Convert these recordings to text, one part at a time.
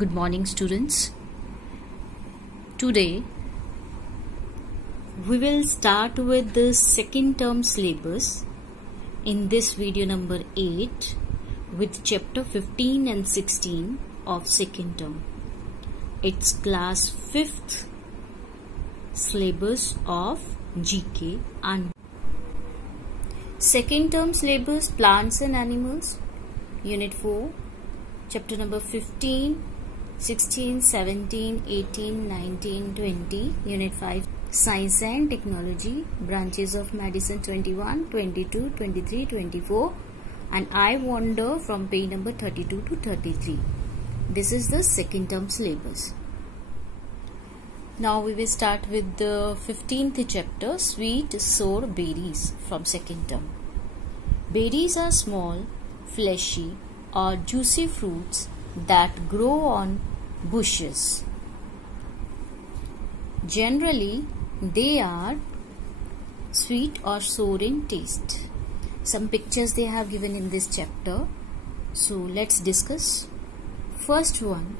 Good morning, students. Today we will start with the second term syllabus in this video number 8 with chapter 15 and 16 of second term. It's class 5th syllabus of GK and second term syllabus plants and animals, unit 4, chapter number 15, 16, 17, 18, 19, 20, Unit 5, Science and Technology, branches of medicine 21, 22, 23, 24, and I wander from page number 32 to 33. This is the second term syllabus. Now we will start with the 15th chapter, Sweet Sour Berries from second term. Berries are small, fleshy or juicy fruits that grow on bushes. Generally, they are sweet or sour in taste. Some pictures they have given in this chapter. So let's discuss. First one.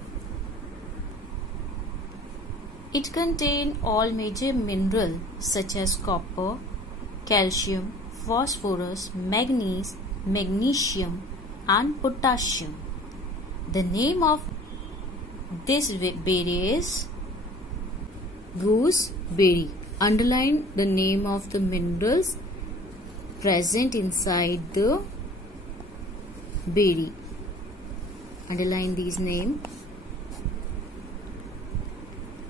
It contains all major minerals such as copper, calcium, phosphorus, manganese, magnesium and potassium. The name of this berry is gooseberry. Underline the name of the minerals present inside the berry. Underline these names.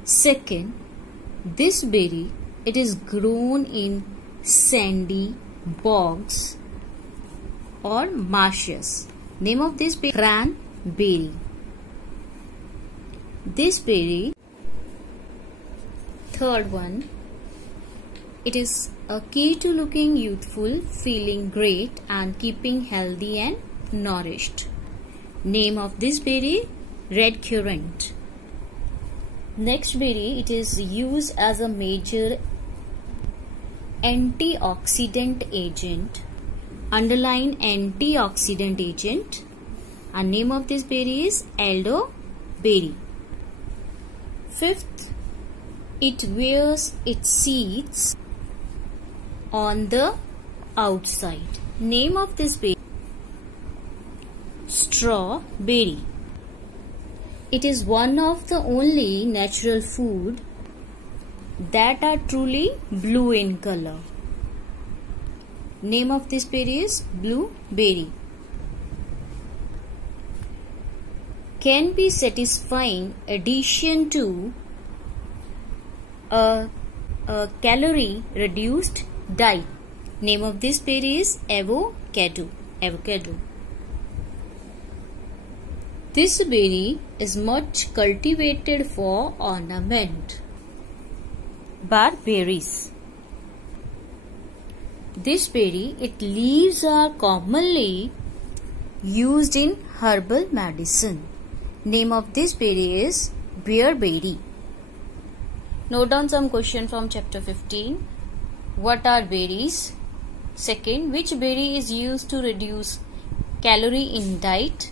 Second, this berry, it is grown in sandy bogs or marshes. Name of this berry, cranberry. This berry, third one, it is a key to looking youthful, feeling great and keeping healthy and nourished. Name of this berry, red currant. Next berry, it is used as a major antioxidant agent. Underline antioxidant agent. And name of this berry is elderberry. Fifth, it wears its seeds on the outside. Name of this berry, strawberry. It is one of the only natural food that are truly blue in color. Name of this berry is blueberry. Can be satisfying addition to a calorie reduced diet. Name of this berry is avocado. This berry is much cultivated for ornament. Barberries. This berry, its leaves are commonly used in herbal medicine. Name of this berry is bearberry. Note down some questions from chapter 15. What are berries? Second, which berry is used to reduce calorie in diet?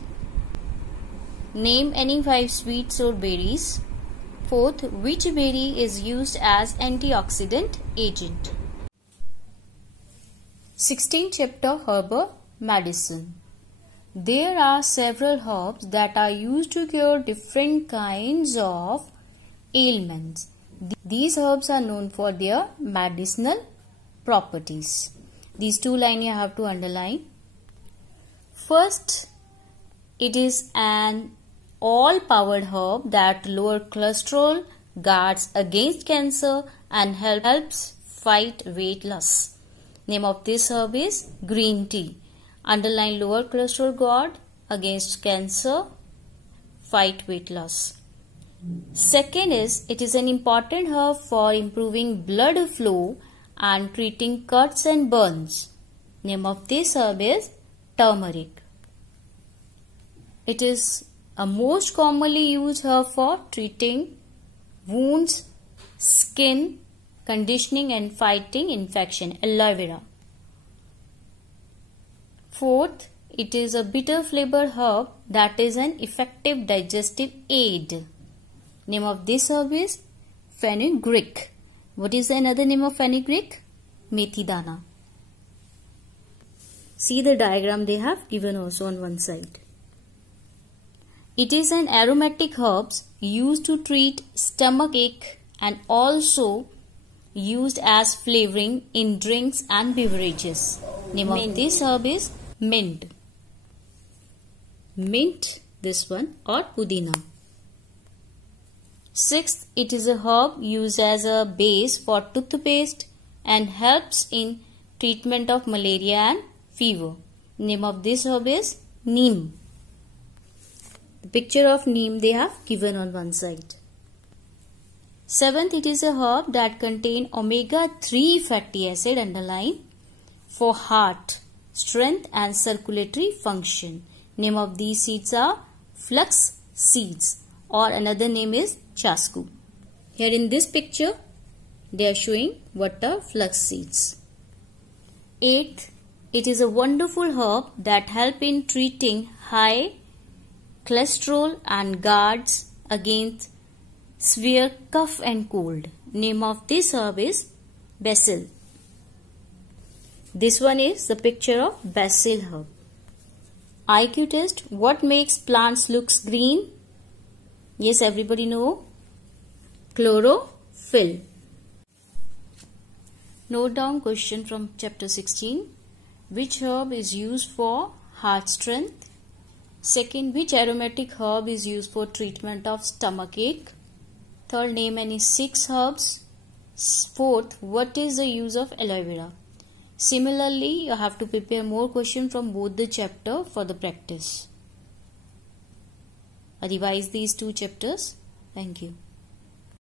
Name any 5 sweet sour berries. Fourth, which berry is used as antioxidant agent? 16th chapter, herbal medicine. There are several herbs that are used to cure different kinds of ailments. These herbs are known for their medicinal properties. These two lines you have to underline. First, it is an all-powered herb that lowers cholesterol, guards against cancer and helps fight weight loss. Name of this herb is green tea. Underline lower cholesterol, guard against cancer, fight weight loss. Second is, it is an important herb for improving blood flow and treating cuts and burns. Name of this herb is turmeric. It is a most commonly used herb for treating wounds, skin conditioning and fighting infection. Aloe vera. Fourth, It is a bitter flavor herb that is an effective digestive aid. Name of this herb is fenugreek. What is another name of fenugreek? Methi dana. See the diagram they have given also on one side. It is an aromatic herb used to treat stomach ache and also used as flavoring in drinks and beverages. Name of this herb is mint. Mint, this one, or pudina. Sixth, it is a herb used as a base for toothpaste and helps in treatment of malaria and fever. Name of this herb is neem. The picture of neem they have given on one side. Seventh, it is a herb that contains omega-3 fatty acid underlying for heart, strength and circulatory function. Name of these seeds are flax seeds, or another name is chasku. Here in this picture, they are showing what are flax seeds. Eighth, it is a wonderful herb that helps in treating high cholesterol and guards against severe cough and cold. Name of this herb is basil. This one is the picture of basil herb. IQ test. What makes plants looks green? Yes, everybody know. Chlorophyll. Note down question from chapter 16. Which herb is used for heart strength? Second, which aromatic herb is used for treatment of stomach ache? Third, name any 6 herbs. Fourth, what is the use of aloe vera? Similarly, you have to prepare more questions from both the chapter for the practice. Revise these 2 chapters. Thank you.